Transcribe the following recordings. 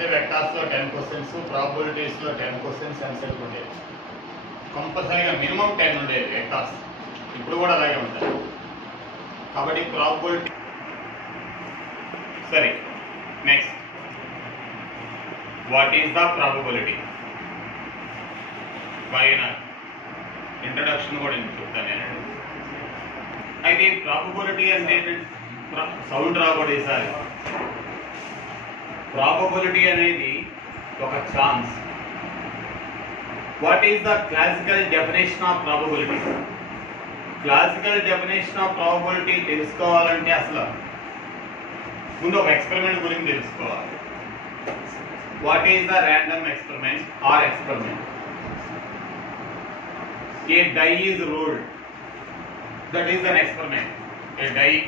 అయితే వెక్టార్స్లో 10 questions, ప్రాబబిలిటీస్లో 10 questions answer ఉండేది. కంపల్సరీగా మినిమం 10 ఉండేది వెక్టార్స్. ఇప్పుడు కూడా అలాగే ఉంటాయి. కాబట్టి ప్రాబబిలిటీ సరే. Next, what is the probability? పైన ఇంట్రడక్షన్ కూడా చెప్తాను నేను. అయితే ప్రాబబిలిటీ అంటే సౌండ్ రాకూడదు ఈసారి. ప్రాబబిలిటీ అనేది ఒక chance. What is the classical definition of probability? Classical definition of probability తెలుసుకోవాలంటే అసలు ముందు ఒక ఎక్స్పెరిమెంట్ గురించి తెలుసుకోవాలి. What is the random experiment are experiment? A die is rolled. That is an experiment. A die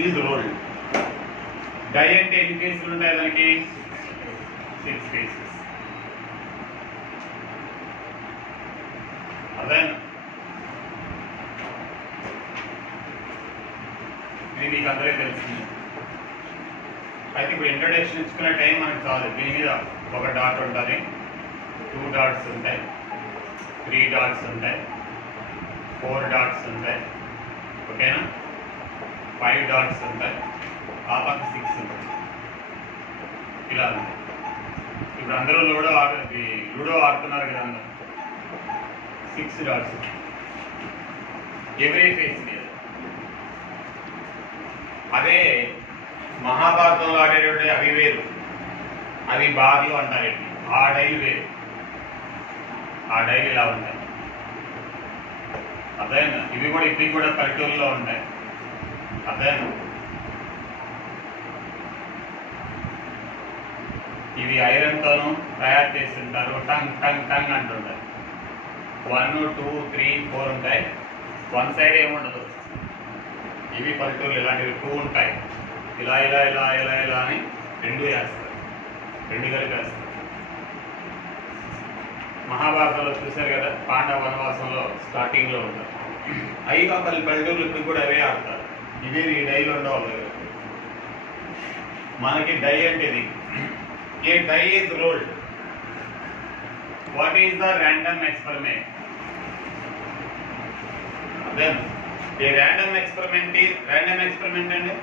is rolled. Die అంటే ఎన్ని కేసులు ఉంటాయి దానికి? 6 కేసెస్. అదే ఇది మీకు అందరికీ తెలిసింది. అయితే ఇప్పుడు ఇంట్రడక్షన్ ఇచ్చుకునే టైం మనకు చాలు. దీని మీద ఒక డాట్ ఉంటుంది, 2 డాట్స్ ఉంటాయి, 3 డాట్స్ ఉంటాయి, 4 డాట్స్ ఉంటాయి, ఓకేనా? 5 డాట్స్ ఉంటాయి, ఆ పక్క 6 ఉంటాయి. ఇలా ఉంటాయి. ఇప్పుడు అందరూ లూడో ఆడుతున్నారు కదా, అందరూ 6 డాట్స్ ఎవ్రీ ఫేస్ మీద. అదే మహాభారతంలో ఆడేటువంటి అవి వేరు, అవి బార్లు అంటారు. ఆ డైలు వేరు, ఆ డైలు ఇలా ఉంటాయి. అదేనా? ఇవి కూడా పల్లెటూరులో ఉంటాయి. అదేనా? ఇవి ఐరన్తోనూ తయారు చేసి ఉంటారు. టంగ్ టంగ్ టంగ్ అంటుంటారు. 1, 2, 3, 4 ఉంటాయి. వన్ సైడ్ ఏముండదు. ఇవి పల్లెటూరులు ఇలాంటివి 2 ఉంటాయి. ఇలా ఇలా ఇలా ఇలా ఇలా అని 2 వేస్తారు, 2 కలిపి వేస్తారు. మహాభారతంలో చూశారు కదా, పాండవ వనవాసంలో స్టార్టింగ్లో ఉంటారు. అవి పల్లెటూరులు ఇప్పుడు కూడా అవే ఆడతారు. ఇవి ఈ డైలు ఉండవు. మనకి డై అంటే ఇది. A die is rolled. What is the random experiment? Then a random experiment అంటే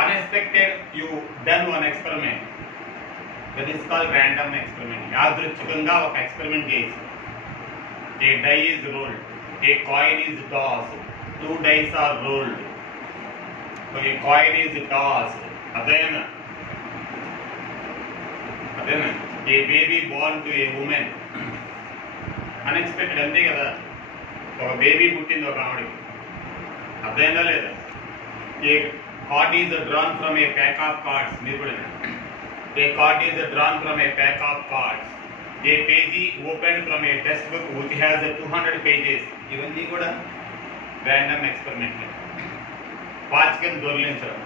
unexpected you done one experiment. That is called random experiment. యాదృచ్ఛికంగా ఒక ఎక్స్పెరిమెంట్ చేసి. A die is rolled, a coin is tossed, 2 dice are rolled, a coin is tossed. అదేనా? A baby born to a woman. Unexpected, అంతే కదా. ఒక baby పుట్టింది ఒక ఆవిడకి. అదేనా లేదా? A card is drawn from a pack of cards. మీరు కూడా a card is drawn from a pack of cards. A page open from a text book which has 200 pages. ఇవన్నీ కూడా ర్యాండమ్ ఎక్స్పెరిమెంట్. వాచ్ కింద దొరిలించడం.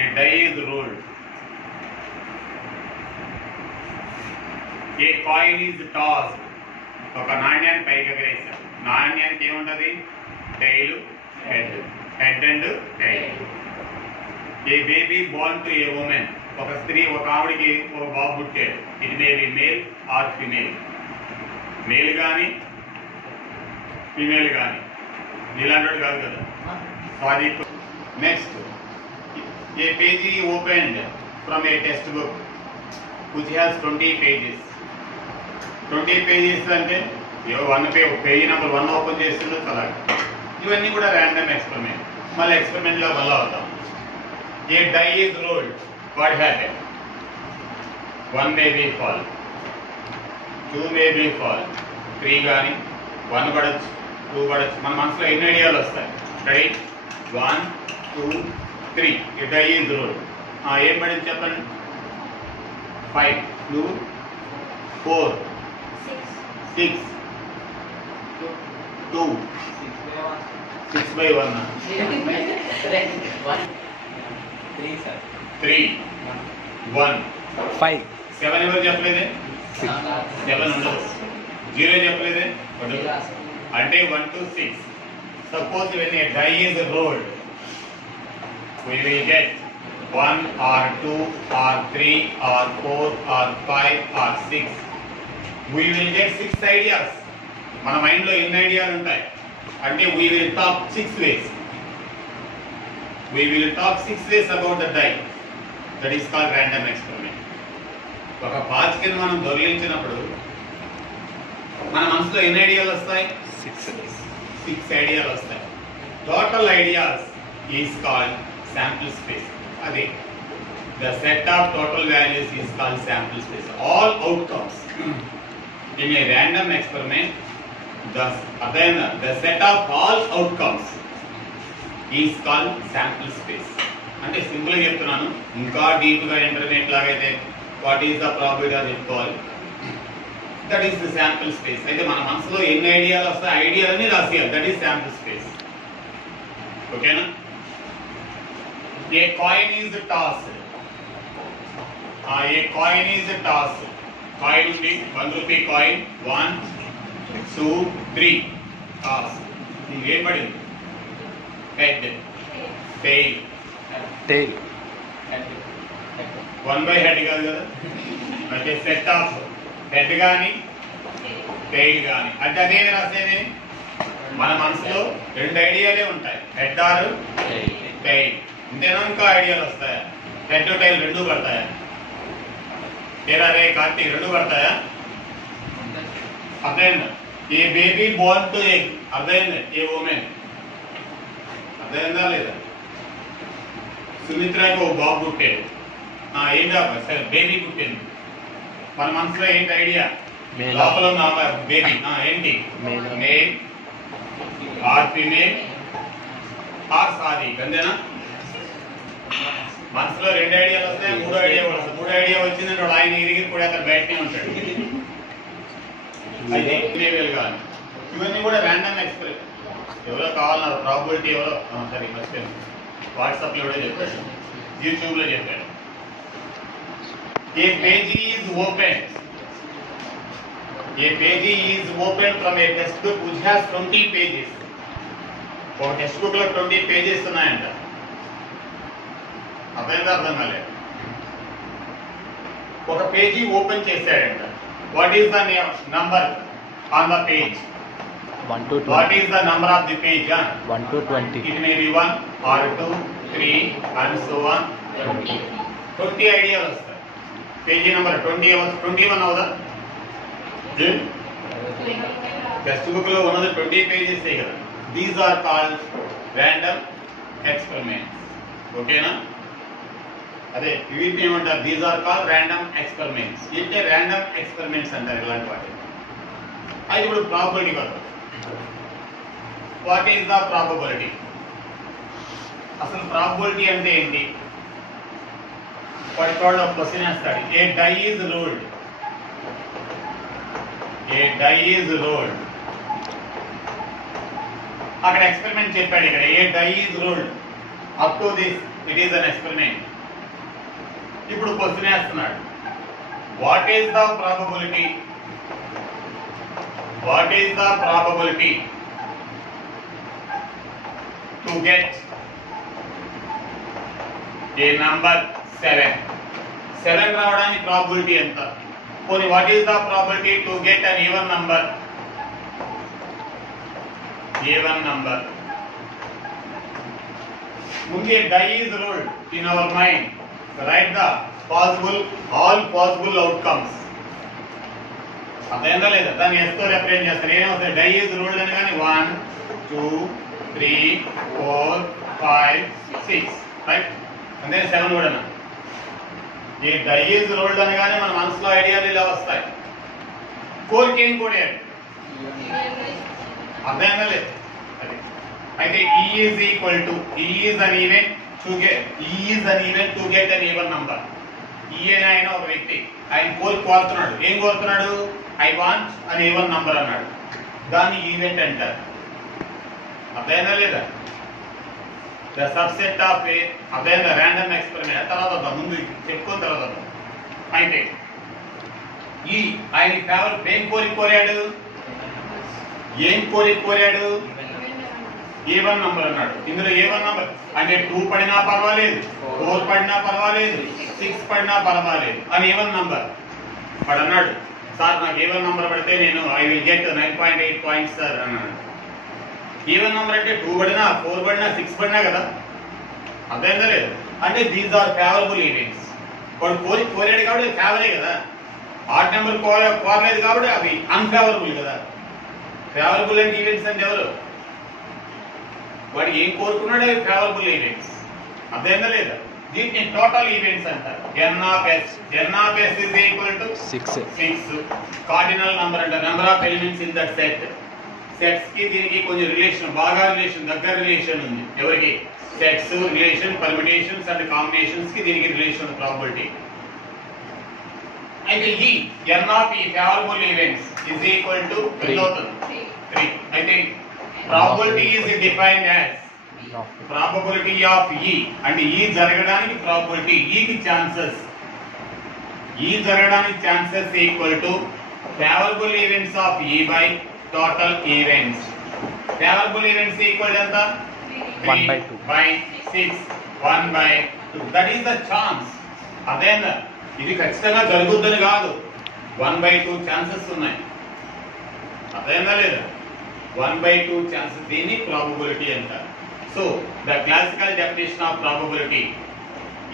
A die is rolled. A coin is tossed. ఒక నాణ్యాన్ని పైకి ఎగరేసారు. నాణ్యానికి ఏముంటుంది? Tail, head and tail. A baby born to a woman. ఒక స్త్రీ, ఒక ఆవిడికి ఒక బాబు పుట్టాడు. It may be male or female. Male కానీ ఫీమేల్ కానీ. నీలాంటి కాదు కదా. Sorry. Next, A page opened from a text book which has 20 pages. 20 pages అంటే 1 పేజీ నెంబర్ 1 ఓపెన్ చేస్తుందో అలాగే. ఇవన్నీ కూడా ర్యాండమ్ ఎక్స్పెరిమెంట్. మళ్ళీ ఎక్స్పెరిమెంట్లో మళ్ళీ అవుతాం. A die is rolled. What happen? 1 may be fall, 2 may be fall, 3 కానీ 1 పడచ్చు, 2 పడచ్చు. మన మనసులో ఎన్ని ఐడియాలు వస్తాయి? రైట్? 1, 2, 3. ఈ డై ఈజ్ రోల్డ్. ఏం పడింది చెప్పండి? 5, 2, 4, 6, 2, 6/1. 3, 1, 5. 7 ఎవరు చెప్పలేదే? 7 ఉండదు. 0 చెప్పలేదే? ఉండదు. అంటే 1 to 6. Suppose when a die is rolled, we will get 1 or 2 or 3 or 4 or 5 or 6. We will get 6 ideas. మన మైండ్లో ఎన్ని ఐడియాలు ఉంటాయి అంటే we will talk 6 ways. We will talk 6 ways about the die. That is called random experiment. ఒక పాచికను మనం దొరికించినప్పుడు మన మనసులో ఎన్ని ఐడియాలు వస్తాయి? 6 ఐడియాలు వస్తాయి. Total ideas is called sample space. అదే the set of total values is called sample space. All outcomes in a random experiment, the set of all outcomes is called sample space. అంటే సింపుల్ గా చెప్తున్నాను, ఇంకా deep గా internet లాగైతే what is the probability అని చెప్పుకోవాలి. That is the sample space. అయితే మన మనసులో ఎన్ని ఐడియాలు వస్తాయి ఐడియాలని రాసేయాలి. That is sample space. ఓకేనా? A coin is tossed. A coin is tossed. Coin ఉంది, 1 rupee coin. 1, 2, 3. Toss. ఏం పడింది? Head. Tail. Tail. 1 by head కాదు కదా. అంటే సెట్ ఆఫ్ హెడ్ కానీ టైల్ కానీ అంటే అదే రాసేది. మన మనసులో 2 ఐడియాలే ఉంటాయి, హెడ్ ఆర్ టైల్. ఇంతేనా? ఇంకా ఐడియాలు వస్తాయా? హెడ్ టైల్ 2 పడతాయా? తేరా రే కార్తీక్ 2 పడతాయా? అర్థమైందా? ఏ బేబీ బోర్న్ టు ఎగ్. అర్థమైందా? ఏ ఉమెన్. అర్థమైందా లేదా? సుమిత్రకు ఓ బాబు పుట్టాడు. ఏం బాబు? సరే బేబీ పుట్టింది. మన మనసులో ఏంటి ఐడియా? లోపల ఉన్న బేబీ ఏంటి? Male or female or sorry. అంతేనా? మనసులో 2 ఐడియాలు వస్తాయి, 3 ఐడియాలు వస్తాయి. 3 ఐడియా వచ్చిందంటే వాడు ఆయన ఇరిగి కూడా అతను బయటనే ఉంటాడు. అయితే కానీ ఇవన్నీ కూడా ర్యాండమ్ ఎక్స్పెరిమెంట్. ఎవరో కావాలన్నారు ప్రాబిలిటీ, ఎవరో సరే మర్చిపోయాను, వాట్సాప్లో కూడా చెప్పాడు, యూట్యూబ్లో చెప్పాడు. A page is open. A page is open from a text book which has 20 pages. ఒక టెక్స్ట్ బుక్ లో 20 pages ఉన్నాయంట. అర్థం కాలేదు. ఒక పేజీ ఓపెన్ చేశాడంట. What is the number on the page? 1 to 20. What is the number of the page? 1 to 20. It may be 1 or 2, 3 and so on. 20 ఐడియాలు వస్తాయి. పేజీ నెంబర్ 20 అవ్వచ్చు, 21 అవుదా? టెక్స్ట్ బుక్ లో ఉన్నది 20 pages కదా. These are called random experiments. ఓకేనా? అదే వీటిని ఏమంటారు? These are called random experiments. ఏంటంటే ర్యాండమ్ ఎక్స్పెరిమెంట్స్ అంటారు ఇలాంటి వాటి. అది ఇప్పుడు ప్రాబబిలిటీ కదా. What is the probability? అసలు ప్రాబబిలిటీ అంటే ఏంటి? వాటి కూడా ఒక క్వశ్చన్ వేస్తాడు. A die is rolled. A die is rolled. అక్కడ ఎక్స్పెరిమెంట్ చెప్పాడు. ఇక్కడ a die is rolled. Up to this it is an experiment. ఇప్పుడు క్వశ్చన్ వేస్తున్నాడు. What is the probability? What is the probability to get a number 7? 7 రావడానికి probability ఎంత? పోనీ what is the probability to get an even number? Even number. ముందే die is rolled in our mind. Write the all possible outcomes. అర్థమైందా లేదా? దాన్ని ఎస్తో represent చేస్తారు. ఏమవుతుంది? Die is ruled అని కానీ 1, 2, 3, 4, 5, 6 రైట్. అంతే 7 కూడా. ఈ డై ఈజ్ రూల్డ్ అని కానీ మన మనసులో ఐడియాలు ఇలా వస్తాయి. కోరికేం కూడా అర్థమైందా లేదు? అయితే E is equal to E is an event to get an even number. E అని ఆయన ఒక వ్యక్తి, ఆయన కోరుతున్నాడు. ఏం కోరుతున్నాడు? I want an even number అన్నాడు. దాన్ని ఈవెంట్ అంటారు. అర్థమైందా లేదా? ద సబ్సెట్ ఆఫ్ ఏ అర్థమైందా? Random experiment. తర్వాత ముందు చెప్పుకున్న తర్వాత అయితే ఈ ఆయన కేవలం ఏం కోరాడు? ఏం కోరాడు? A1 నంబర్ అన్నాడు. ఇందులో A1 నంబర్ అంటే 2 పడినా పర్వాలేదు, 4 పడినా పర్వాలేదు, 6 పడినా పర్వాలేదు అని A1 నంబర్ వాడు అన్నాడు. సార్ నాకు A1 నంబర్ పడితే నేను I will get 9.8 points sir అన్నాడు. A1 నంబర్ అంటే 2 పడినా 4 పడినా 6 పడినా కదా, అర్థమైందా లేదు? అంటే దీస్ ఆర్ ఫేవరబుల్ ఈవెంట్స్. వాడు కోరాడు కాబట్టి ఫేవరే కదా. ఆడ్ నెంబర్ కోరలేదు కాబట్టి అవి అన్ఫేవరబుల్ కదా. ఫేవరబుల్ అంటే ఈవెంట్స్ అంటే ఎవరు? వాడు ఏం కోరుకున్నాడు అవి ఫేవరబుల్ ఈవెంట్స్, అర్థమైందా లేదా? దీన్ని టోటల్ ఈవెంట్స్ అంటారు. n(s) is equal to 6 cardinal number అంటారు. Number of elements in that set. Sets కి దీనికి కొంచెం రిలేషన్, బాగా రిలేషన్, దగ్గర రిలేషన్ ఉంది. ఎవరికి? Sets relation, permutations and combinations కి దీనికి రిలేషన్ ప్రాబబిలిటీ. అయితే ఈ n ఆఫ్ ఈ favourable events is equal to 3. అయితే probability is defined as probability of E అంటే E జరగడానికి ప్రాబబిలిటీ, E కి ఛాన్సెస్, E జరగడానికి chances equal to favourable events of E by total events. Favourable events equal ఎంత? 3 by 6 1/2. That is the chance. అదేనా? ఇది ఖచ్చితంగా జరుగుద్దని కాదు, 1/2 ఛాన్సెస్ ఉన్నాయి, అదేనా లేదా? 1/2 ఛాన్సెస్, దీన్ని ప్రాబబిలిటీ అంటారు. So the classical definition of probability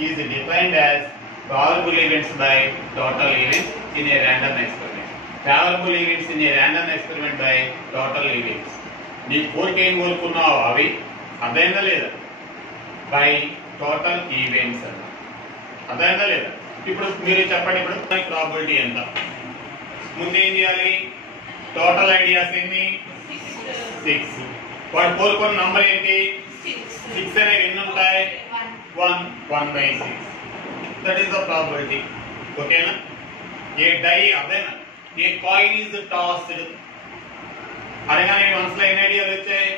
is defined as probable events by total events in a random experiment. Favorable events in a random experiment by total events. నీ కోరిక ఏం కోరుకున్నావు అవి, అర్థమైందా లేదా? బై టోటల్ ఈవెంట్స్ అన్న, అర్థమైందా లేదా? ఇప్పుడు మీరు చెప్పండి, ఇప్పుడు ప్రాబబిలిటీ ఎంత? ముందు ఏం చేయాలి? టోటల్ ఐడియాస్ ఎన్ని? 6. వాడు కోరుకున్న నంబర్ ఏంటి? 6 అనేవి ఎన్ని ఉంటాయి? 1/6. That is the probability. ఓకేనా? ఏ డై, అదేనా? ఏ కాయిన్ ఈజ్ టాస్డ్ అనగానే మనసులో ఎన్ని ఐడియాలు వచ్చాయి?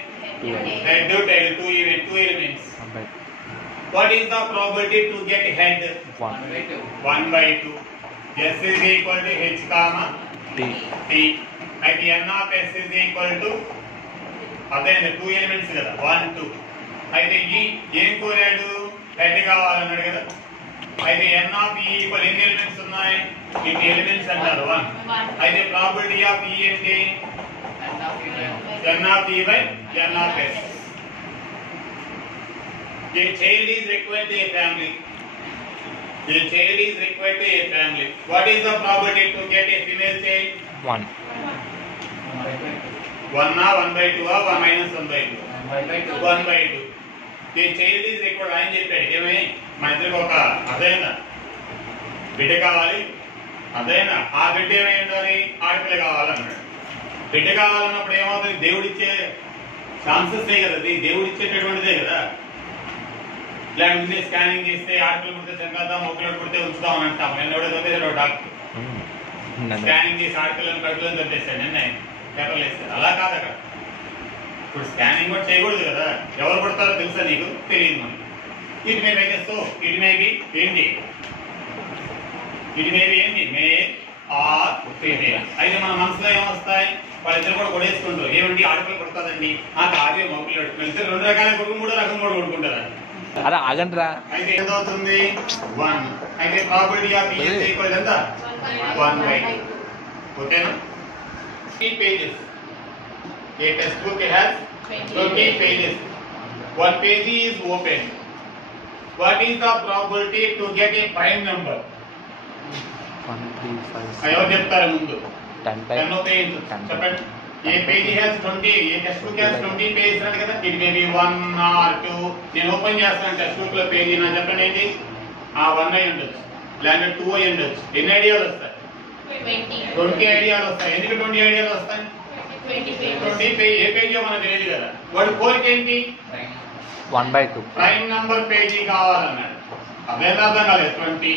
Head, tail, 2 elements. What is the probability to get head? 1/2. S is equal to H, T. అయితే n of S is equal to అదే 2 elements కదా, 1 2. అయితే ఈ ఏం కోరాడు? హెడ్ కావాలన్నాడు కదా. అయితే n of E ఈక్వల్ ఎన్ని ఎలిమెంట్స్ ఉన్నాయి? ఇన్ని ఎలిమెంట్స్ అంటారు, 1. అయితే ప్రాబబిలిటీ ఆఫ్ E ఏంటి? n of E by n of S. A child is required to a family. A child is required to a family. What is the probability to get a female child? 1. 1 1/2 1 minus 1/2? 1/2. The child is required. ఆయన చెప్పాడు ఏమని? మా ఇద్దరికి ఒక అదేనా బిడ్డ కావాలి, అదేనా? ఆ బిడ్డ ఏమై ఉండాలి? ఆడపిల్ల కావాలన్నాడు. బిడ్డ కావాలన్నప్పుడు ఏమవుతుంది? దేవుడిచ్చే ఛాన్సెస్ కదా, దేవుడు ఇచ్చేటటువంటిదే కదా. ఇలాంటి ముందే స్కానింగ్ చేస్తే ఆడపిల్ల పుడితే చంపేద్దాం, మొక్కలు పుడితే ఉంచుదాం అని అంటాం. నిన్న ఎవడో చంపేశాడు డాక్టర్, స్కానింగ్ చేసి ఆడపిల్లని కడుపులను చంపేస్తాడు, నిన్న పేపర్లు వేస్తాడు. అలా కాదు అక్కడ. ఇప్పుడు స్కానింగ్ కూడా చేయకూడదు కదా. ఎవరు పుడతారో తెలుసా నీకు? తెలియదు మనకి. It may B so, it may B ఏంటి? ఇట్ మే బి ఏంటి? Male or female. అయితే మన మనసులో ఏమొస్తాయి? వాళ్ళిద్దరు కూడా కొడేసుకుంటారు. ఏమండి ఆడపిల్ల పుడతాదండి, ఆ కాదే మొక్కలు. ఇద్దరు 2 రకాల కొడుకు, 3 రకం కూడా కొడుకుంటారా? అలా ఆగండిరా. అయితే ఎంత అవుతుంది? 1. అయితే ప్రాబబిలిటీ ఆఫ్ E ఈక్వల్ ఎంత? 1/2. ఓకేనా? 20 pages. A textbook has 20 pages. 1 page is open. What is the probability to get a prime number? 1 3 5 ఎవరు చెప్తారు ముందు? 10 pages. చెప్పండి. A page has 20, a text book has 20 pages అని కదా. It may be 1 or 2. నేను open చేస్తాను text book లో page, నా చెప్పండి ఏంటి? 1 అయి ఉండొచ్చు, లేదా 2 అయి ఉండొచ్చు. ఎన్ని ఐడియాలు వస్తాయి? 20 ఐడియాలు వస్తాయి. ఎందుకు 20 ఐడియాలు వస్తాయి? 20 పేజీ. ఏ పేజీ మనకు తెలియదు కదా. వాడు కోరిక ఏంటి? 1/2. ప్రైమ్ నంబర్ పేజీ కావాలన్నాడు. అదేం అర్థం కాలేదు. 20.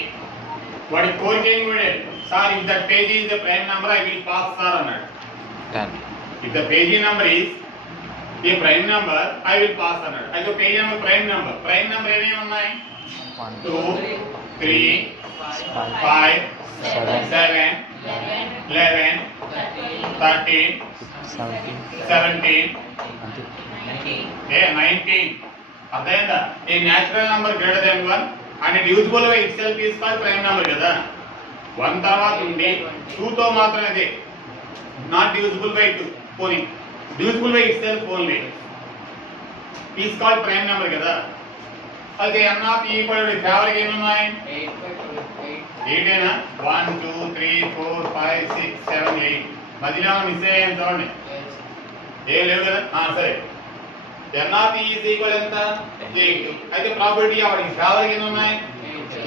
వాడి కోరిక ఏం కూడా, sir if that page is the prime number I will pass sir అన్నాడు. 10. If the page number is a prime number, I will pass అన్నాడు. అయితే పేజ్ నెంబర్ ప్రైమ్ నెంబర్ ఏమేమి ఉన్నాయి? 1 2 3 5 7 11 13 17 ఏ 19 అర్థమైందా? A natural number greater than 1 and divisible by itself is called prime number కదా. 1 తర్వాత ఉండి 2 తో మాత్రమే అదే నాట్ డివిజిబుల్ బై 2 పోనీ divisible by itself only is called prime number కదా. అయితే n of e equal to favour ఎన్ని ఉన్నాయి? 8 ఏనా? 1 2 3 4 5 6 7 8 మధ్యలో మిస్ అయ్యాం చూడండి. ఏం లేవు కదా. సరే n of e is equal ఎంత? 8. అయితే ప్రాబబిలిటీ ఆఫ్ ఫేవర్ ఎన్ని ఉన్నాయి?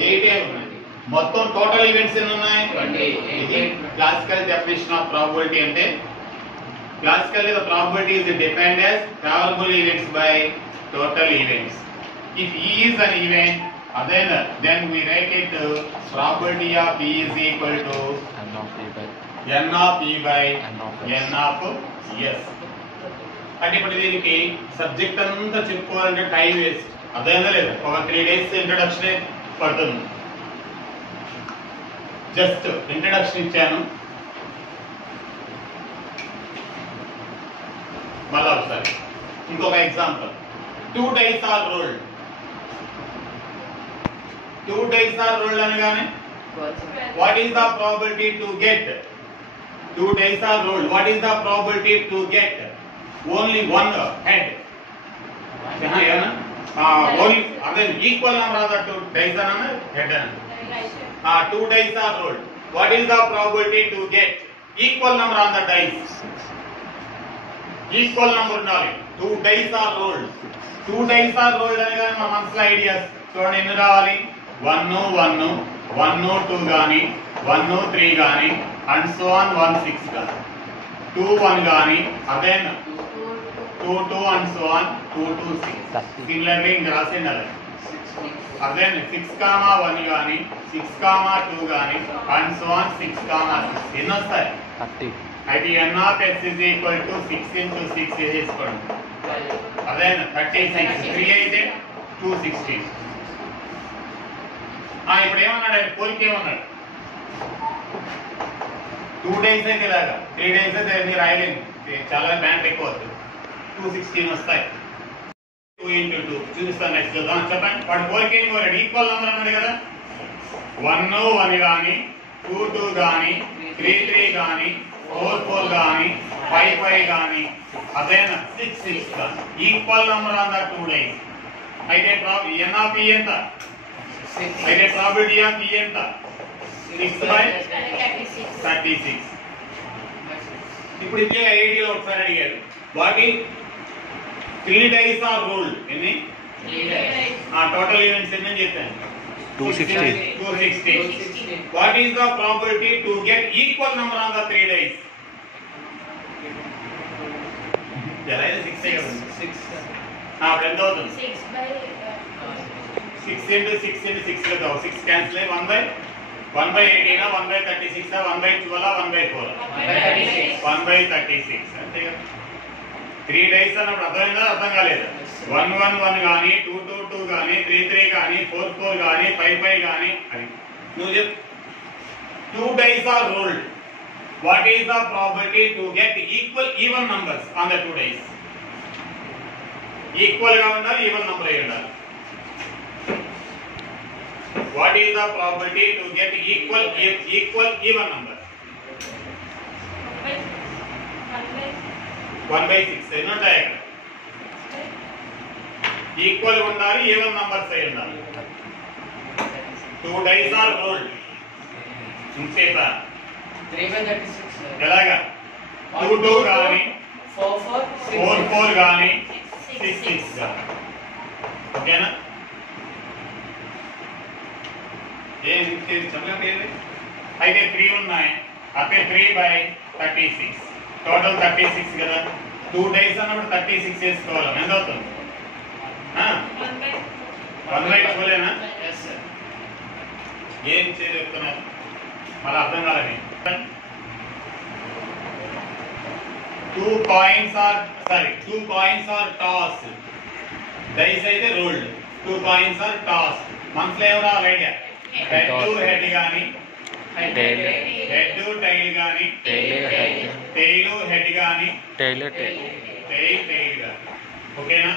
8 ఉన్నాయి. మొత్తం టోటల్ ఈవెంట్స్ ఎన్ని ఉన్నాయి? 20. క్లాసికల్ డెఫినిషన్ ఆఫ్ ప్రాబబిలిటీ అంటే classically the probability is defined as favorable events by total events. If E is an event, then we write it probability of E is equal to n of E by n of S. అంటే ఇప్పుడు దీనికి subject అంతా చెప్పుకోవాలంటే time waste. అర్థమైందా లేదా? ఒక 3 days introduction పడుతుంది. Just introduction ఇచ్చాను. మళ్ళా ఒకసారి ఇంకొక example. 2 dice are rolled. 2 dice are rolled అనగానే what is the probability to get? 2 dice are rolled. What is the probability to get only one head? Only again equal number of the 2 dice ana head ana. 2 dice are rolled. What is the probability to get equal number on the dice? Equal number ఉండాలి. 2 dice are rolled. 2 dice are rolled అనగానే మన మనసులో ideas చూడండి ఎన్ని రావాలి? 1 1 1 2 గాని 1 3 గాని and so on 1 6 గాని 2 1 గాని again 2 2 and so on 2 2 6. Similarly ఇంకా రాసేయండి అలా. అగైన్ 6 1 గాని 6 2 గాని అండ్ సో ఆన్ 6 6 ఎన్ని వస్తాయి? 30. అయితే n of s is equal to 6 into 6 వేసుకోండి. అదే 36. 3 అయితే 216. ఇప్పుడు ఏమన్నాడు ఆయన? పోలిక ఏమన్నాడు? 2 days అయితే ఇలాగా, 3 days అయితే మీరు రాయలేము, చాలా బ్యాంక్ ఎక్కువ అవుతుంది. 216 వస్తాయి. 2 into 2 చూపిస్తాను నెక్స్ట్ చూద్దాం. చెప్పండి వాడు పోలిక ఏం కోరాడు? ఈక్వల్ నెంబర్ అన్నాడు కదా. 1 1 కానీ 2 2 కానీ 3 3 కానీ 4 4 గాని 5 5 గాని అదేనా 6 6 గాని equal number on the 2 days. అయితే n ఆఫ్ e ఎంత? అయితే ప్రాబబిలిటీ ఆఫ్ e ఎంత? 6 by 36. ఇప్పుడు ఇదే ఐడియా ఒకసారి అడిగారు. వాటి 3 days ఆర్ రూల్డ్. ఎన్ని? 3 days. టోటల్ ఈవెంట్స్ ఎన్ని అని చెప్పాను? 260. What is the probability to get equal number on the 3 days? ఎలా అయితే 6 ఏ కదా. 6 అప్పుడు ఎంత అవుతుంది? 6 into 6 into 6 లో 6 క్యాన్సిల్ అయ్యి 1 by 18 1 by 36 1 by 12 1 by 4 1 by 36 అంతే కదా. 3 days అన్నప్పుడు అర్థమైందా? అర్థం కాలేదు. 1 1 1 కానీ 2 2 2 కానీ 3 3 కానీ 4 4 కానీ 5 5 కానీ అది నువ్వు చెప్పు. 2 dice are rolled. What is the probability to get even numbers on the 2 dice? Equal గా ఉండాలి, ఈవెన్ నంబర్ అయి ఉండాలి. What is the probability to get equal even number? 1/6 ఎన్ని ఉంటాయి అక్కడ? ఈక్వల్ ఉండాలి, ఈవెన్ నంబర్స్ అయి ఉండాలి. 2 dice are rolled. ఇంకేపా 3/36 ఎలాగా? 2 2 గాని 4 4 గాని 6 6 గాని ఓకేనా? ఏం చెప్పలేదు. అయితే 3 ఉన్నాయి. అంటే 3/36 టోటల్ 36 కదా. 2 days అన్నప్పుడు 36 చేసుకోవాలి. ఎంత అవుతుంది? 1/12 ఏం చెప్తున్నారు మళ్ళీ అర్థం కాలని. 2 coins are tossed. డైస్ అయితే రోల్డ్. 2 coins are tossed. మనసులో ఏమో రావాలి ఐడియా. హెడ్ టు హెడ్ గాని హెడ్ టు టైల్ గాని టైల్ హెడ్ గాని టైల్ గాని ఓకేనా?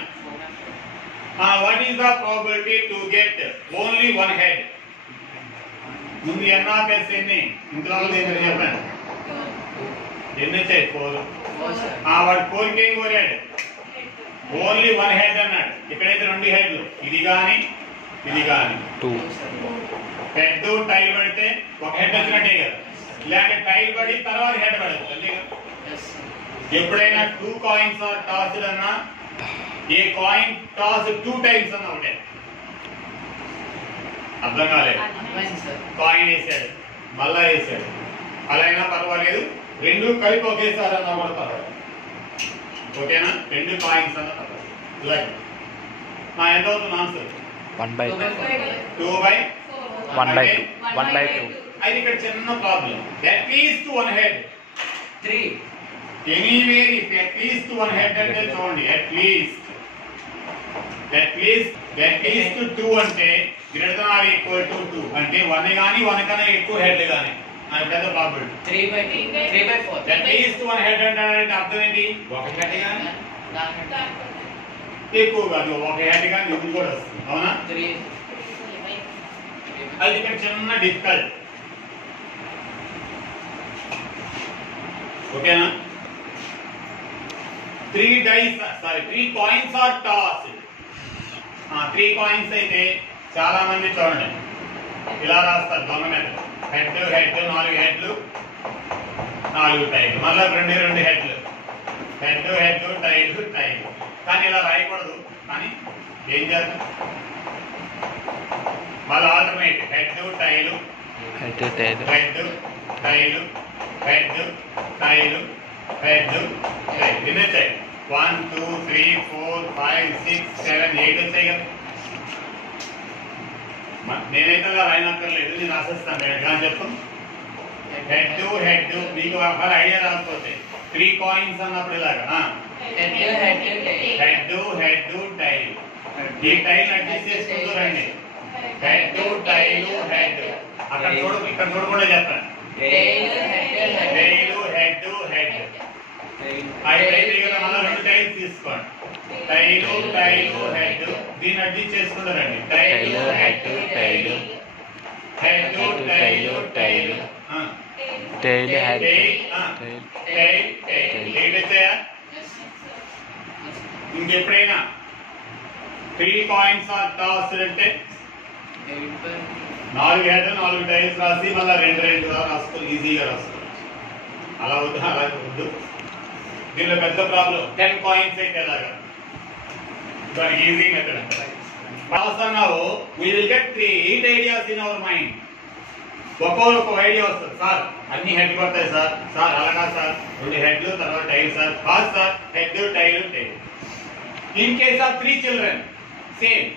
What is the probability to get only one head? ముందు ఎన్ ఆఫ్ ఎస్ ఎన్ని ఇంట్లో చెప్పండి. ఎన్ని వచ్చాయి? 4. వాడు 4కి ఏం కోరాడు? ఓన్లీ వన్ హెడ్ అన్నాడు. ఇక్కడైతే 2 హెడ్లు, ఇది కానీ ఇది కానీ. 2. హెడ్ టైల్ పడితే ఒక హెడ్ వచ్చినట్టే కదా, లేదంటే టైల్ పడి తర్వాత హెడ్ పడదు అంతే కదా. ఎప్పుడైనా 2 కాయిన్స్ ఆర్ టాస్ అన్నా, ఏ కాయిన్ టాస్ 2 టైమ్స్ అన్నా ఒకటే. అర్థం కాలేదు? కాయిన్ వేసాడు మళ్ళా వేసాడు, అలా అయినా పర్వాలేదు. 2 కలిపి ఒకేసారి అన్నా కూడా పర్వాలేదు. ఓకేనా? 2 కాయిన్స్ అన్నా పర్వాలేదు. లైక్ ఎంత అవుతుంది ఆన్సర్? 1/2. 2/1/2. 1/2. అది ఇక్కడ చిన్న problem. At least 1 head. 3. Anywhere if at least 1 head అంటే చూడండి, అట్లీస్ట్ 2 అంటే greater than or equal to 2 అంటే 1 గాని 1 కన్నా ఎక్కువ హెడ్ గాని అది పెద్ద ప్రాబిలిటీ. 3/4. అట్లీస్ట్ 1 హెడ్ అంటే అర్థం ఏంటి? ఒక హెడ్ గాని ఎక్కువ కాదు, ఒక హెడ్ గాని ఇది కూడా వస్తుంది. అవునా? 3. అది ఇక్కడ చిన్న డిఫికల్ట్. ఓకేనా? 3 కాయిన్స్ ఆర్ టాస్. 3 కాయిన్స్ అయితే చాలా మంది చూడండి ఇలా రాస్తారు దొంగ మీద. హెడ్ 4 హెడ్లు 4 టైల్, మళ్ళీ 2 హెడ్లు, హెడ్ టైల్. కానీ ఇలా రాయకూడదు. కానీ ఏం చేద్దాం? మళ్ళీ ఆల్టర్నేట్ హెడ్ టైలు, హెడ్ టైల్, ఎన్ని వచ్చాయి? 1 2 3 4 5 6 7 8 వచ్చాయి కదా. నేనైతే అలా రాయనక్కర్లేదు, నేను రాసేస్తాను అని చెప్పు. హెడ్ మీకు ఒక ఐడియా రాకపోతే 3 కాయిన్స్ అన్నప్పుడు ఇలాగా హెడ్ టైల్. ఈ టైల్ అడ్జస్ట్ చేసుకుంటూ రండి. హెడ్ అక్కడ ఇక్కడ చూడకుండా చెప్తాను. అయితే కదా మళ్ళీ 2 టైల్స్ తీసుకోండి. టైలు హెడ్, దీన్ని అడ్జస్ట్ చేసుకుంటారండి. టైలు హెడ్ టైలు ఇంకెప్పుడైనా 3 కాయిన్స్ ఆర్ టాస్ అంటే 4 హెడ్ 4 టైల్స్ రాసి మళ్ళీ 2 రాసుకోవాలి. ఈజీగా రాసుకోవాలి. అలా వద్దు, అలాగే వద్దు. దీనిలో పెద్ద ప్రాబ్లం 10 కాయిన్స్ అయితే ఎలాగా? దానికి ఈజీ మెథడ్. పాస్ అన్నావు, we will get 8 ideas in our mind. ఒక్కొక్క ఐడియా వస్తుంది. సార్ అన్ని హెడ్ పడతాయి సార్, అలాగా సార్ 2 హెడ్లు తర్వాత టైల్ సార్, కాదు sir head tile. In case of 3 children same.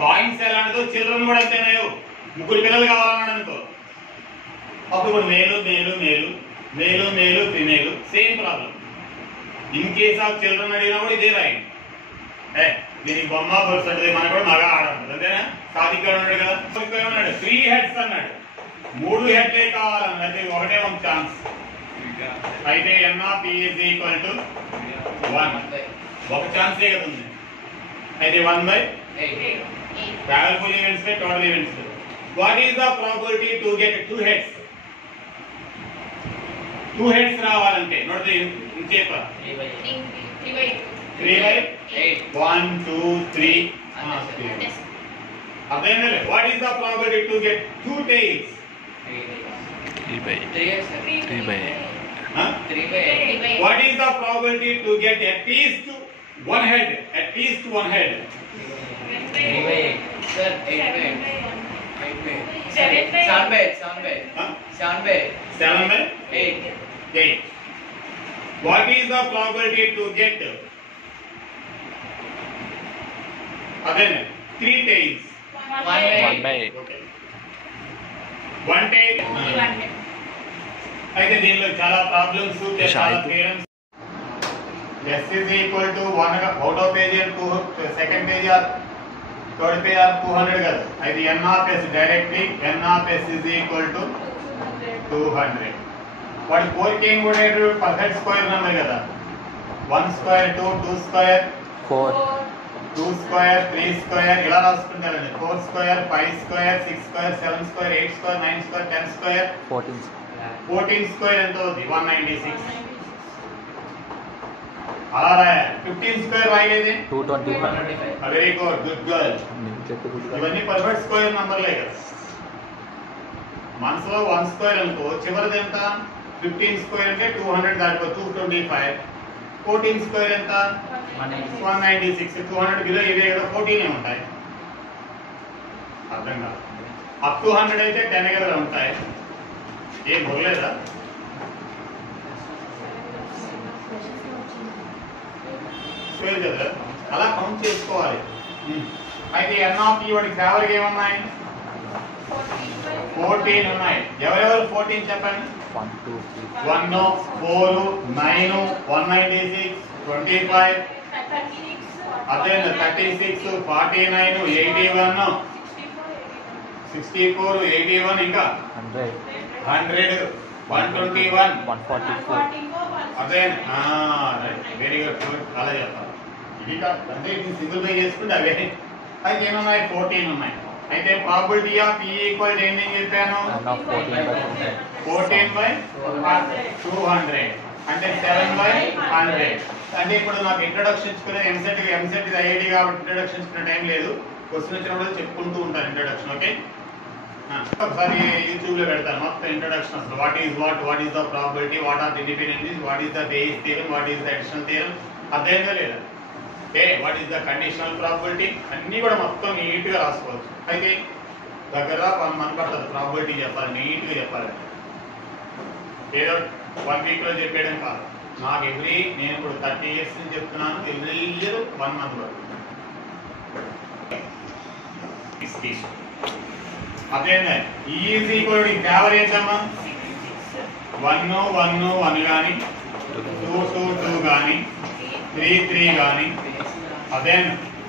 Coins ఎలాంటిదో చిల్డ్రన్ కూడా అంతేనాయో. 3 పిల్లలు కావాలన్నాడు అనుకో, అప్పుడు మేలు female same problem. In case of children అడిగినా కూడా ఇదే రాయండి. దీనికి బొమ్మ పడుతుంది, మనకు కూడా మగ ఆడుతుంది అంతేనా? సాధికాడు ఉన్నాడు కదా, ఉన్నాడు 3 హెడ్స్ అన్నాడు, 3 హెడ్లే కావాలన్నాడు. అయితే ఒకటే ఒక ఛాన్స్. అయితే NP = 1. ఒక ఛాన్సే కదా ఉంది. అయితే 1/8. Travel events total events. What is the probability to get 2 heads? 2 heads రావాలంటే నోట్ ఇంకేప 3/8. 1 2 3. అదేంటంటే what is the probability to get 2 tiles? 3/8. What is the probability to get at least 1 head? At least 1 head. 3/8. Sir, 8/8. 8. What is the probability to get again 3 tails? 1/8. Okay. 1 tail. అయితే దీనిలో చాలా problems, చాలా theorems. S is equal to 1 out of page and 2 second page or third page or 200 కదా. అయితే NS directly NS is equal to 200. వాడి 4 కి కూడా perfect square number కదా. 1 స్క్వేర్ 2, 2 స్క్వేర్ 4 2 స్క్వేర్ 3 స్క్వేర్ ఇలా రాసుకుంటారండి. 4 square 5 square 6 square 7 square 8 square 9 square 10 square 14 square ఎంత అవుతుంది? 196. అలా రాయాలి. 15 స్క్వేర్ రాయలేదే? 225 వెరీ గుడ్, గుడ్ గర్ల్. ఇవన్నీ పర్ఫెక్ట్ స్క్వేర్ నంబర్లే కదా. మనసులో 1 స్క్వేర్ అనుకో, చివరిది ఎంత? 15 స్క్వేర్ అంటే 200 దాటిపో 225. 14 స్క్వేర్ ఎంత? 196. 200 బిలో ఇవే కదా, 14 ఉంటాయి. అర్థం కాదు. అప్ టు 100 అయితే 10 కదా ఉంటాయి. ఏం బోలేదా? స్క్వేర్ కదా, అలా కౌంట్ చేసుకోవాలి. అయితే ఎన్ఆర్పి వాడికి ఫేవర్గా ఏమున్నాయి? 14 ఉన్నాయి. ఎవరెవరు 14 చెప్పండి? 1 2 3 1 4 9 196 25 అదే 36 49 81 64 81 ఇంకా 100 121 144 అదే వెరీ గుడ్, అలా చెప్తాను. ఇది అంటే ఇది సింగిల్ బై చేసుకుంటే అవే. అయితే ఏమున్నాయి? 14 ఉన్నాయి. అయితే ప్రాబిలిటీ ఆఫ్ ఈ ఈక్వల్ ఏం చెప్పాను? 14/200 అంటే 7/100. అంటే ఇప్పుడు నాకు ఇంట్రొడక్షన్ ఇచ్చుకునే ఎంసెట్ ఇది ఐఐటి కాబట్టి ఇంట్రొడక్షన్ ఇచ్చుకునే టైం లేదు. క్వశ్చన్ వచ్చినప్పుడు చెప్పుకుంటూ ఉంటాను ఇంట్రొడక్షన్. ఓకే, ఒకసారి యూట్యూబ్ లో పెడతాను మొత్తం ఇంట్రొడక్షన్. అసలు what is the probability, what are the independencies, what is the Bayes theorem, what is the additional theorem, అర్థమైందా లేదా? What is the conditional probability, అన్ని కూడా మొత్తం నీట్ గా రాసుకోవచ్చు. అయితే దగ్గర 1 మంత్ పడుతుంది ప్రాబిలిటీ చెప్పాలి, నీట్ గా చెప్పాలి. ఏదో 1 వీక్ లో చెప్పేయడం కాదు. నాకు నేను ఇప్పుడు 30 years నుంచి చెప్తున్నాను, ఎవ్రీ ఇయర్ 1 మంత్ పడుతుంది. అదేనా ఈజీ కూడా ఫేవర్ ఏంటమ్మా? 1 1 1 కానీ 2 2 2 కానీ 3 3 కానీ అదే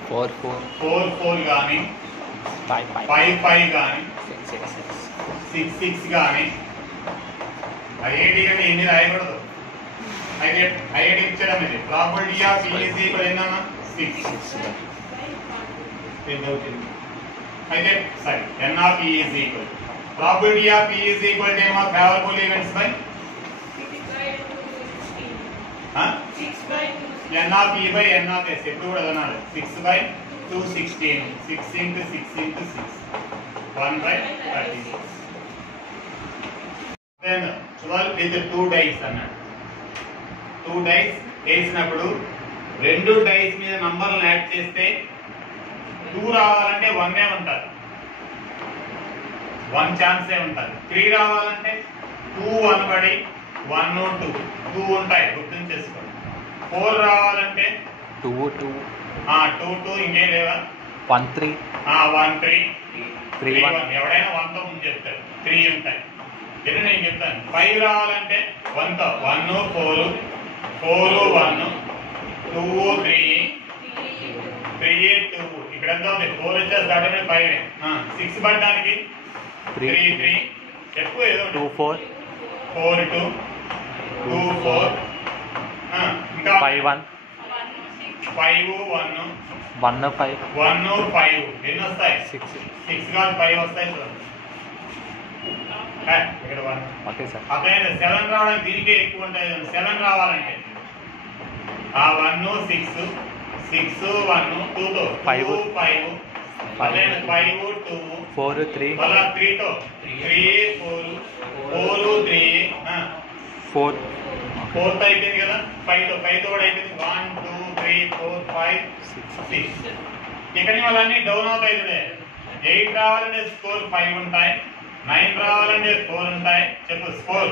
4 4 4 4 కానీ 5 5 5 కానీ 6 6 6 కానీ ఐఐటి కంటే ఎన్ని రాయకూడదు. అయితే ఐఐటి ఇచ్చడం ఇది ప్రాబిలిటీ ఆఫ్ ఈజీ కూడా ఏంటమ్మా? 6. అయితే సరే n of e is equal probability of e is equal to of favorable events by n of e by n of s ఎప్పుడు కూడా అదనాలి. 6/216 6 into 6 into 6 1/36. then 12 with 2 dice అన్నాడు. 2 dice వేసినప్పుడు 2 dice మీద నంబర్లను యాడ్ చేస్తే 2 రావాలంటే 1 ఉంటుంది, 1 ఛాన్సే ఉంటుంది. 3 రావాలంటే 2 1 పడి 1 2 ఉంటాయి, గుర్తుంచేసుకోండి. 4 రావాలంటే 2 2 2 ఇంకేం లేవా? 1 3 1 3 3 1 ఎవడైనా 1 తో ముందు చెప్తారు, 3 ఉంటాయి. ఇది నేను చెప్తాను. 5 రావాలంటే 1 తో 1 4 4 1 2 3 3 2 ఇక్కడ ఎంత ఉంది? 4 వచ్చేసి 5. 6 పడడానికి 3 3 ఎక్కువ ఏదో 2 4 4 2 2 4 ఇంకా 5 1 5 1 1 5 1 5 ఎన్ని వస్తాయి? 6 6 కాదు 5 వస్తాయి చూడండి. ఇక్కడ 1 ఓకే సార్. అదే 7 రావడానికి దీనికే ఎక్కువ ఉంటాయి. 7 రావాలంటే 1 6 6 1 2 తో 5 5 అదే 5 2 4 3 మళ్ళా 3 తో 3 4 4 3 4 4 తో అయిపోయింది కదా. 5 తో కూడా అయిపోయింది. 1 2 3 4 5 6 ఇక్కడ వాళ్ళన్నీ డౌన్ అవుతాయి. 8 రావాలంటే స్కోర్ 5 ఉంటాయి, 9 రావాలంటే 4 ఉంటాయి. చెప్పు స్కోర్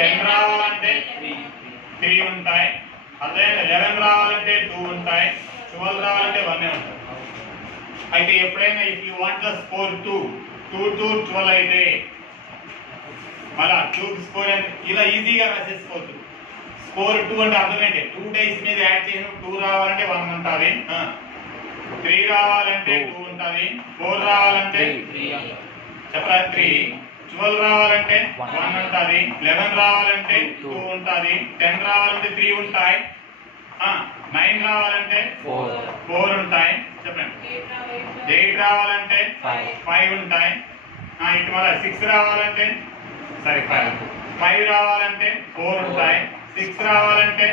10 రావాలంటే 3 ఉంటాయి, అదే 11 రావాలంటే 2 ఉంటాయి, 12 రావాలంటే 1 ఉంటాయి. అయితే ఎప్పుడైనా if you want the score 2 to 12 అయితే మళ్ళా 2 స్కోర్ ఇలా ఈజీగా రాసేసుకోవచ్చు. స్కోర్ 2 అంటే అర్థం ఏంటి? 2 డైస్ మీద యాడ్ చేసిన 2 రావాలంటే 1 ఉంటుంది, 3 రావాలంటే 2 ఉంటుంది, 4 రావాలంటే చెప్పరా 3, 12 రావాలంటే 1 ఉంటుంది, 11 రావాలంటే 2 ఉంటుంది, 10 రావాలంటే 3 ఉంటాయి, 9 రావాలంటే 4 ఉంటాయి. చెప్పండి. 8 రావాలంటే 5 ఉంటాయి. ఇటు మళ్ళీ 6 రావాలంటే 5 రావాలంటే 4 ఉంటాయి. 6 రావాలంటే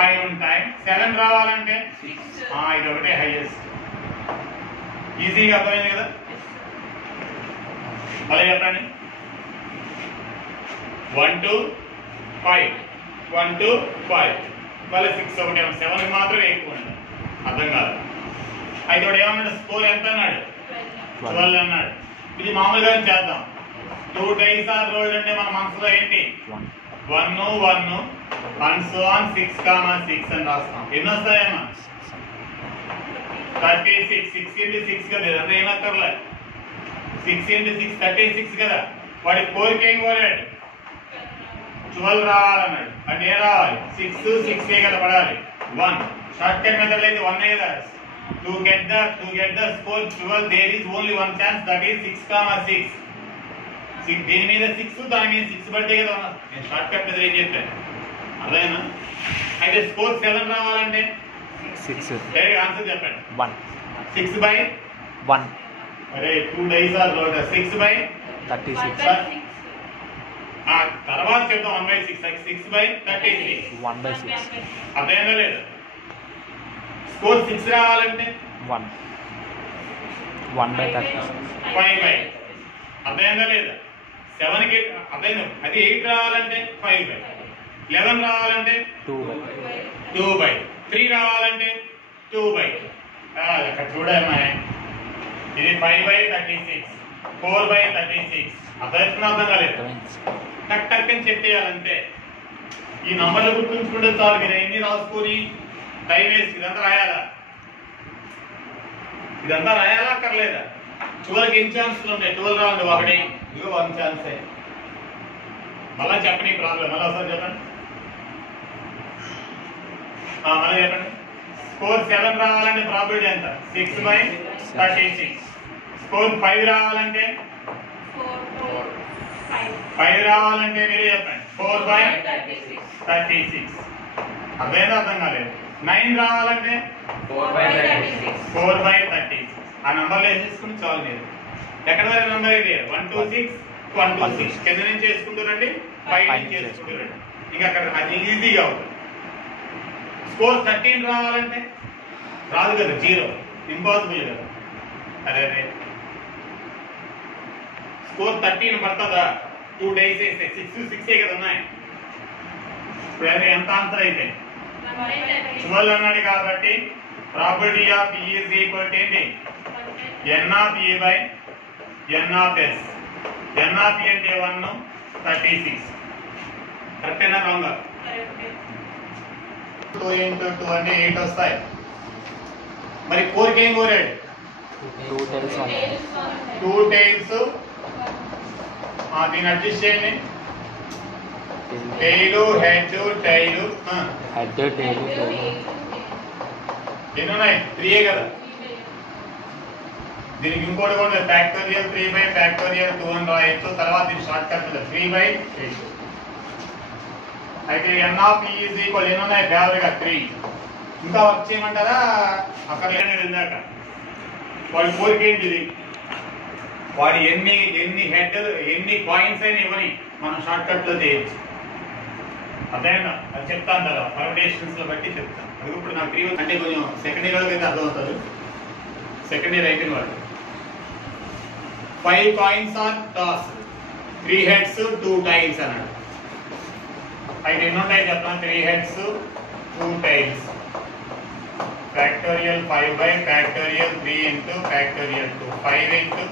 5 ఉంటాయి. 7 రావాలంటే ఇది ఒకటే హైయెస్ట్. ఈజీగా అర్థమైంది కదా. మళ్ళీ చెప్పండి. 1 to 5 1 to 5 మళ్ళీ 6 ఒకటి 7 మాత్రమే ఎక్కువ ఉంటుంది. అర్థం కాదు. అయితే వాడు ఏమన్నాడు? స్కోర్ ఎంత అన్నాడు? 12 అన్నాడు. ఇది మామూలుగా చేద్దాం. 2 dice are rolled అంటే మన మనసులో ఏంటి? 1 1 and so on 6, 6 అని రాస్తాం. ఎన్ని వస్తాయమ్మా? 36. 6 into 6 కదా. అదే ఏమక్కర్లే. 6 into 6 36 కదా. వాడి కోరికేం కోరాడు? 12 రావాలన్నాడు. అంటే ఏ రావాలి? 6 6 కదా పడాలి. 1 షార్ట్ కట్ మెథడ్ అయితే 1 కదా. To get the score 12 there is only one chance, that is 6, 6. దీని మీద 6 దాని మీద 6 పడితే కదా. నేను షార్ట్ కట్ మెథడ్ ఏం చెప్పాను అదేనా? అయితే స్కోర్ 7 రావాలంటే 6 ఆన్సర్ చెప్పండి. 1 6 by 1 అరే 2 dice are rolled. 6 by 36 తర్వాత చెప్తాం. 1 by 6 6 by 36 1 by 6 అదేనా లేదు. స్కోర్ 6 రావాలంటే 1 by 36 5 by అదేనా లేదా. 7 కి అదేనా. అది 8 రావాలంటే 5 by 11 రావాలంటే 2 by 3 రావాలంటే 2 by అక్కడ చూడమ్మా. ఇది 5 by 36 4 by 36 అర్థం కాలేదు. టక్ టక్ అని చెప్పేయాలంతే. ఈ నంబర్లు గుర్తుంచుకుంటే చాలు కదా. ఎన్ని రాసుకొని టైం వేస్ట్. ఇదంతా రాయాలా అక్కర్లేదా? 12 ఎన్ని ఛాన్సులు ఉంటాయి? 12 రావండి. ఒకటి ఇదిగో 1 ఛాన్సే. మళ్ళా చెప్పండి ఈ ప్రాబ్లం. మళ్ళీ ఒకసారి చెప్పండి. మళ్ళీ చెప్పండి. స్కోర్ 7 రావాలంటే ప్రాబిలిటీ ఎంత? 6 by 36. స్కోర్ 5 రావాలంటే 5 రావాలంటే మీరే చెప్పండి. 4 by 36. అదేనా అర్థం కాలేదు. 9 రావాలంటే 4 by 36. 4 by 36. ఆ నంబర్లు వేసేసుకుని చాలు. మీరు ఎక్కడ వరకు నంబర్ ఇది? 1 to 6 1 to 6 కింద నుంచి చేసుకుంటారండి. 5 నుంచి చేసుకుంటారండి. ఇంకా అక్కడ అది ఈజీగా అవుతుంది. స్కోర్ 13 రావాలంటే రాదు కదా. 0 ఇంపాసిబుల్ కదా. అదే స్కోర్ 13 పడుతుందా? 2 days వేస్తే 6 కదా ఉన్నాయి. ఇప్పుడు ఎంత ఆన్సర్ అయితే 12 అన్నాడు కాబట్టి probability of E is equal to ఏంటి? N of E by N of S. N of E అంటే 1 36. కరెక్టేనా రాంగా? 2 into 2 అంటే 8 వస్తాయి. మరి కోరిక ఏం కోరాడు? 2 tails. దీన్ని అడ్జస్ట్ చేయండి. టైలు హెడ్ టైలు ఎన్ని ఉన్నాయి? 3 కదా. దీనికి ఇంకోటి కూడా ఫ్యాక్టోరియల్ 3 by ఫ్యాక్టోరియల్ 2 అని రాయొచ్చు. తర్వాత దీని షార్ట్ కట్ 3 by 8. అయితే N of E is equal ఎన్ని ఉన్నాయి? ఫేవర్గా 3. ఇంకా వర్క్ చేయమంటారా? అక్కడ ఇందాక వాడి కోరిక ఏంటిది? వాడి ఎన్ని హెడ్ ఎన్ని కాయిన్స్ అయినా ఇవ్వని మనం షార్ట్ కట్ లో చేయొచ్చు. అదేనా? అది చెప్తాను కదా. పర్మిటేషన్స్ లో బట్టి చెప్తాను. అది ఇప్పుడు నాకు 3 అంటే కొంచెం సెకండ్ ఇయర్ అయితే అర్థమవుతుంది. సెకండ్ ఇయర్ అయిపోయిన వాళ్ళు 5 coins are toss, 3 heads 2 tails అన్నాడు. అయితే ఎన్ని ఉంటాయి చెప్తాను? 3 heads 2 tails. Factorial 5 by factorial 3 into factorial 2 5 into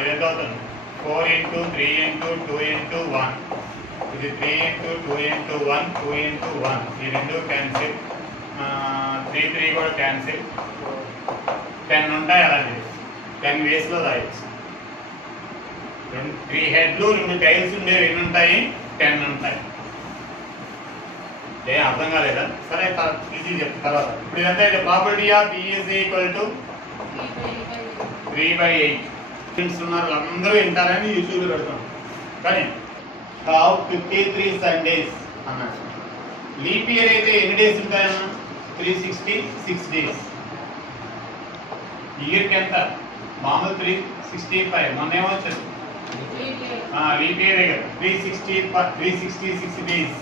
ఇది ఎంత అవుతుంది? 4 into 3 into 2 into 1. ఇది 3 into 2 into 1 2 into 1. ఈ రెండు క్యాన్సిల్. 3 3 కూడా క్యాన్సిల్. 10 ఉంటాయి. అలాంటి 10 వేస్లో రాయొచ్చు. 3 headలు 2 tails ఉండేవి ఎన్ని ఉంటాయి? 10 ఉంటాయి. అర్థం కాలేదా? సరే ఈజీ చెప్తాను తర్వాత. ఇప్పుడు ఇదంతా probability of E is equal to 3 by 8. ఉన్నారు అందరూ వింటారని యూట్యూబ్లో పెడతాం. కానీ 53 Sundays అన్నాడు. లీప్ ఇయర్ అయితే ఎన్ని డేస్ ఉంటాయన్నా? 366 డేస్. ఇయర్కి ఎంత? మామూలు 365. మొన్న ఏమొచ్చింది? లీప్ ఇయర్ కదా. 366 డేస్.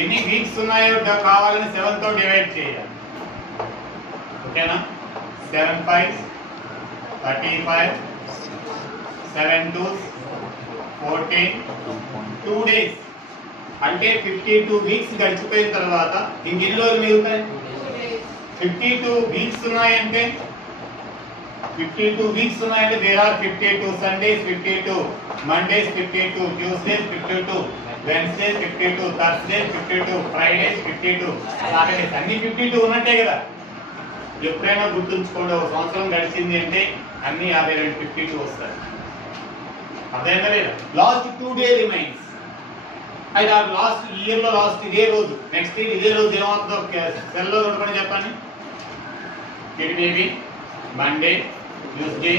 ఎన్ని వీక్స్ ఉన్నాయో కావాలని 7 తో డివైడ్ చేయాలి. ఓకేనా? 7 5 35, 7 2 14, 2 డేస్. అంటే 52 వీక్స్ గడిచిపోయిన తర్వాత ఇంకెన్ని రోజులు మిగులుతాయి? 52 వీక్స్ ఉన్నాయంటే 52 వీక్స్ ఉన్నాయంటే there are 52 Sundays, 52 Mondays, 52 Tuesdays, 52 Wednesdays, 52 Thursdays, 52 Fridays, 52 Saturdays. అన్ని 52 ఉన్నట్టే కదా. ఎప్పుడైనా గుర్తుంచుకోండి, ఒక సంవత్సరం గడిచింది అంటే అన్ని 52 52 వస్తాయి. అదేనా లేదా? Last 2 day remains. అయితే ఆ లాస్ట్ ఇయర్ లో లాస్ట్ ఇదే రోజు, నెక్స్ట్ ఇయర్ ఇదే రోజు ఏమవుతుందో సెల్లో చూడమని చెప్పండి. It may be Monday, Tuesday,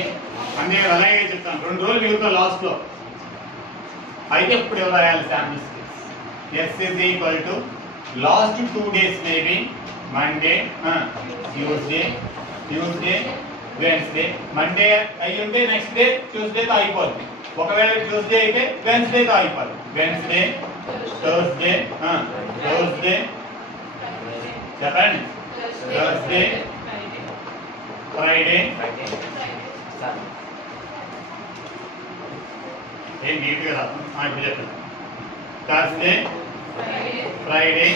Monday అలాగే చెప్తాను. 2 రోజులు మిగులుతాయి లాస్ట్ లో. అయితే ఇప్పుడు ఎవరు రాయాలి? Samples. S is equal to last 2 days may be Monday, Tuesday, Wednesday. Monday అయి ఉంటే నెక్స్ట్ డే ట్యూస్డేతో అయిపోద్ది. ఒకవేళ ట్యూస్డే అయితే వెన్స్డేతో అయిపోద్ది. వెన్స్డే, థర్స్డే, చెప్పండి, థర్స్డే, ఫ్రైడే. ఏం నీట్గా రాదు. ఇప్పుడు చెప్పండి. థర్స్డే, ఫ్రైడే,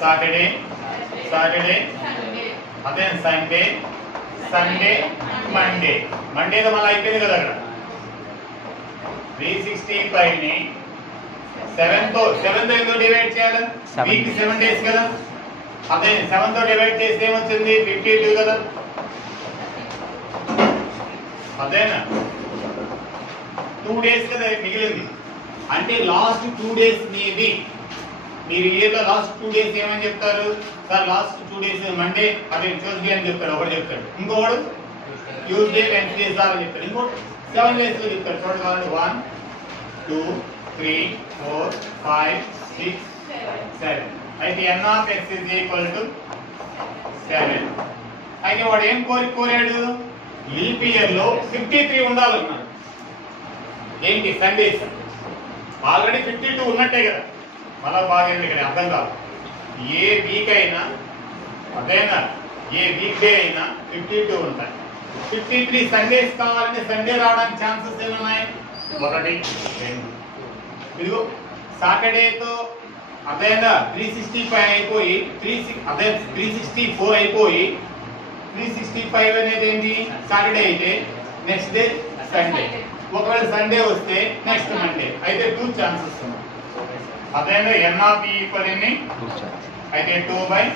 సాటర్డే, అదే సండే, మండేతో మళ్ళీ అయిపోయింది కదా. అక్కడ 365 ని 7 తో ఎందుకు డివైడ్ చేయాలి? వీక్ 7 డేస్ కదా. అదే 7 తో డివైడ్ చేస్తే ఏమొచ్చింది? 52 కదా. అదేనా? 2 డేస్ కదా మిగిలింది. అంటే లాస్ట్ 2 డేస్ మీది. మీరు ఇయర్ లో లాస్ట్ 2 డేస్ ఏమని చెప్తారు? సార్ లాస్ట్ 2 డేస్ మండే, అదే ట్యూస్డే అని చెప్తాడు ఒకటి చెప్తాడు. ఇంకొకడు ట్యూస్డే, వెన్స్డే సార్ అని చెప్తాడు. ఇంకోటి 7 డేస్ లో చెప్తాడు. చూడండి 1 2 3 4 5 6 7. అయితే n of x is equal to 7. అయితే వాడు ఏం కోరాడు? లీప్ ఇయర్ లో 53 ఉండాలన్నాడు. ఏంటి? సండేస్. ఆల్రెడీ 52 ఉన్నట్టే కదా. మళ్ళా బాగా ఇక్కడ అర్థం కాదు. ఏ వీక్ అయినా అదైనా ఏ వీక్ డే అయినా 52 ఉంటాయి. 53 సండేస్ కావాలంటే సండే రావడానికి ఛాన్సెస్ ఏమి ఉన్నాయి? 1 2. ఇదిగో సాటర్డేతో అదైనా 365 అయిపోయి 364 అయిపోయి 365 అనేది ఏంటి? సాటర్డే అయితే నెక్స్ట్ డే సండే. ఒకవేళ సండే వస్తే నెక్స్ట్ మండే. అయితే 2 ఛాన్సెస్ ఉన్నాయి. అదైనా n of e ఈక్వల్ ఎన్ని? అయితే 2/7.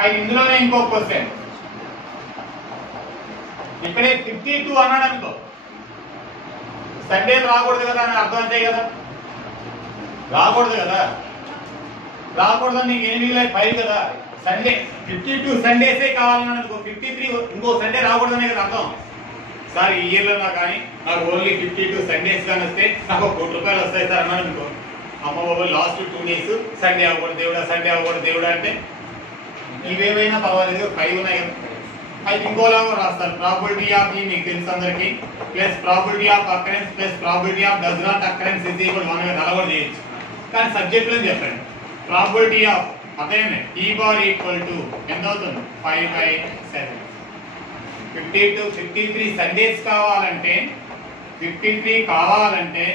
అయితే ఇందులోనే ఇంకో క్వశ్చన్. ఇక్కడే 52 అన్నాడు అనుకో, సండే రాకూడదు కదా అని అర్థం అంతే కదా. రాకూడదు కదా. రాకూడదని నీకు ఏం మిగిలాయి? 5 కదా. సండే 52 సండేసే కావాలన్నాడు అనుకో, 53 ఇంకో సండే రాకూడదనే కదా అర్థం. సార్ ఈ ఇయర్లో కానీ నాకు ఓన్లీ 52 సండేస్ కానీ వస్తే నాకు 1 కోటి రూపాయలు వస్తాయి సార్ అన్నాడు అనుకో. అమ్మ బాబు లాస్ట్ 2 డేస్ సండే అవ్వకూడదు దేవుడా, సండే అవ్వకూడదు దేవుడా అంటే ఇవేమైనా పర్వాలేదు, 5 ఉన్నాయి కదా. అయితే ఇంకోలాగా రాస్తారు. ప్రాబిలిటీ ఆఫ్ ఈ మీకు తెలుసు అందరికి, plus probability of occurrence plus probability of does not occurrence is equal 1 అలా కూడా చేయొచ్చు. కానీ సబ్జెక్ట్ లో చెప్పండి. ప్రాబిలిటీ ఆఫ్ అదేనే ఈ బార్ ఈక్వల్ టు ఎంత అవుతుంది? 5/7. 53 సండేస్ కావాలంటే 53 కావాలంటే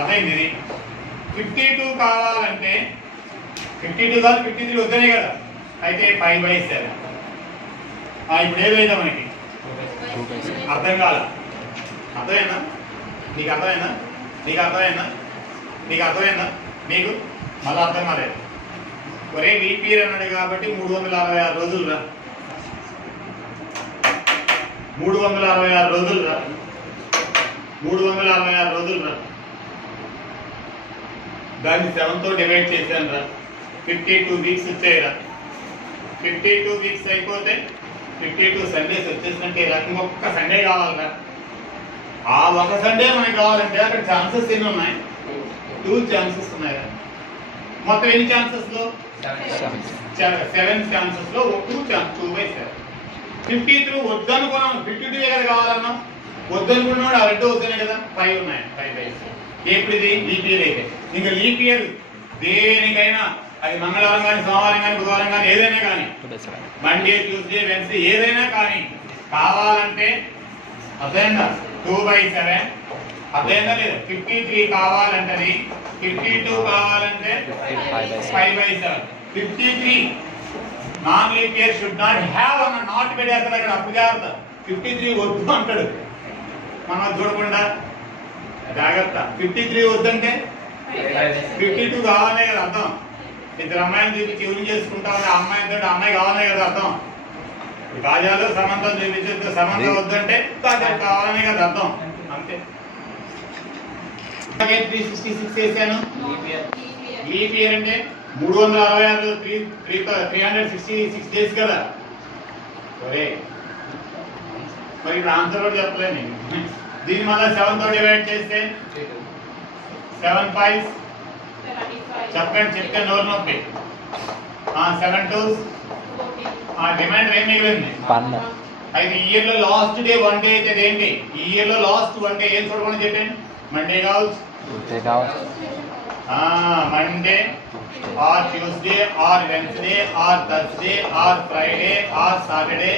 అదేంది 52 కావాలంటే 52 కాదు 53 వద్దనే కదా. అయితే 5/7. ఇప్పుడు ఏదైనా మనకి అర్థం కాల. అర్థమైనా? నీకు అర్థమైనా? మీకు మళ్ళీ అర్థం కాలేదు. ఒరే లీప్ ఇయర్ అన్నాడు కాబట్టి 366 రోజులు రా. 366 రోజులు రా. 366 రోజులు రా. దాన్ని 7 తో డివైడ్ చేశాను రా. 52 వీక్స్ వచ్చాయిరా. 52 వీక్స్ అయిపోతే 52 సండేస్ వచ్చేసినట్టే రా. ఇంకొక సండే కావాలరా. ఆ ఒక సండే మనకి కావాలంటే అక్కడ ఛాన్సెస్ ఎన్ని ఉన్నాయి? 2 ఛాన్సెస్ ఉన్నాయి. మొత్తం ఎన్ని ఛాన్సెస్ లో 7 ఛాన్సెస్ లో 2/7. 53 వద్దనుకున్నాం, 52 కదా కావాలన్నాం. వద్దనుకున్నాడు ఆ 2 వద్దనే కదా 5 ఉన్నాయి. 5/7. ఎప్పుడు ఇది లీప్ ఇయర్ అయితే ఇంకా లీప్ ఇయర్ దేనికైనా అది మంగళవారం కానీ సోమవారం కానీ బుధవారం కానీ ఏదైనా కానీ మండే ట్యూస్డే వెన్స్డే ఏదైనా కానీ కావాలంటే అదేనా 2/7 అదేనా లేదు. 53 కావాలంటే 52 కావాలంటే 5/7. 53 non leap year should not have అన్న నాట్ పెట్టేస్తారు అక్కడ అపజాగ్రత్త. 53 వద్దు అంటాడు మనం చూడకుండా జాగ్రత్త. 53 వద్దంటే 52 కావాలనే కదా అర్థం. ఇద్దరు అమ్మాయిని చూపించి యూజ్ చేసుకుంటామని అమ్మాయి కావాలనే కదా అర్థం. కాజాలు సమంతం చూపించే సమంతం వద్దంటే కాజాలు కావాలనే కదా అర్థం. అంతే. 366 వేసాను. లీప్ ఇయర్ అంటే 366 366 డేస్ కదా. సరే మరి ఇప్పుడు ఆన్సర్ కూడా చెప్పలేదు నేను. దీన్ని మళ్ళీ 7 తో డివైడ్ చేస్తే 7 5 చెప్పండి, చెప్తే నోరు నొప్పి. 7 2 డిమాండ్ ఏం మిగిలింది? అయితే ఈ ఇయర్ లో లాస్ట్ డే 1 డే అయితే ఏంటి? ఈ ఇయర్ లో లాస్ట్ 1 డే ఏం చూడమని చెప్పండి. మండే కావచ్చు, Monday or Tuesday or Wednesday or Thursday or Friday or Saturday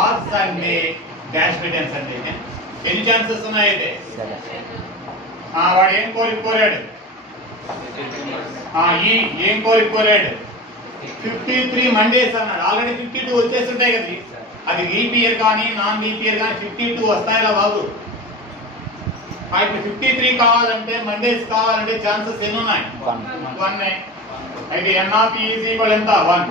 or Sunday dash పెట్టాను సండే. ఎన్ని ఛాన్సెస్ ఉన్నాయి అయితే? వాడు ఏం కోరాడు? ఏం కోరాడు? 53 మండేస్ అన్నాడు. ఆల్రెడీ 52 వచ్చేస్తుంటాయి కదా. అది లీప్ ఇయర్ కానీ నాన్ లీప్ ఇయర్ కానీ 52 వస్తాయిరా బాబు. ఇప్పుడు 53 కావాలంటే మండేస్ కావాలంటే ఛాన్సెస్ ఎన్ని ఉన్నాయి? 1. అయితే n of e is equal ఎంత? 1.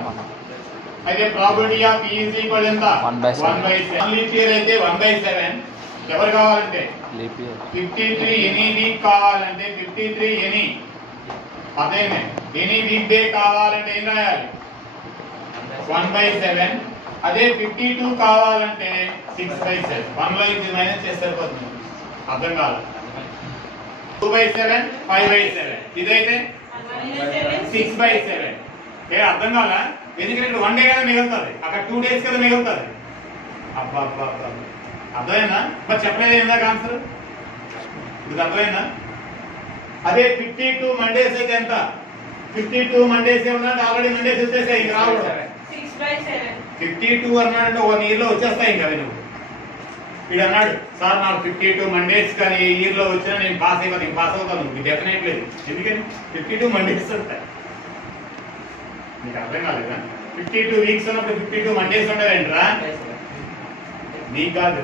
అయితే probability of e is equal ఎంత? 1/7. లీప్ ఇయర్ అయితే 1/7. ఎవరు కావాలంటే 53 ఎనీ వీక్ కావాలంటే 53 ఎనీ అదేనే ఎనీ వీక్ డే కావాలంటే ఏం రాయాలి? 1/7. అదే 52 కావాలంటే 6/7. 1 లో ఇది మైనస్ చేస్తే సరిపోతుంది. అర్థం కాదు. 2/7 5/7. ఇదైతే 6/7. అర్థం కాదా? ఎందుకంటే 1 డే కదా మిగులుతుంది, అక్కడ 2 days కదా మిగులుతుంది. అబ్బా అర్థమైందా? మరి చెప్పలేదు ఏందా ఆన్సర్? ఇది అర్థమైందా? అదే 52 మండేస్ అయితే ఎంత? 52 మండేస్ ఏమన్నా ఆల్రెడీ మండేస్ వచ్చేసాయి. ఇంక రావడం 52 అన్నాడంటే 1 year లో వచ్చేస్తాయి. ఇంకా నువ్వు వీడు అన్నాడు సార్ నాకు 52 మండేస్ కానీ ఈ ఇయర్ లో వచ్చినా నేను పాస్ అయిపోతాను. ఇంక పాస్ అవుతాను డెఫినెట్ లేదు. ఎందుకని 52 మండేస్ ఉంటాయి. నీకు అర్థం కాలేదా? 52 వీక్స్ ఉన్నప్పుడు 52 మండేస్ ఉండదంటరా? నీకు కాదు.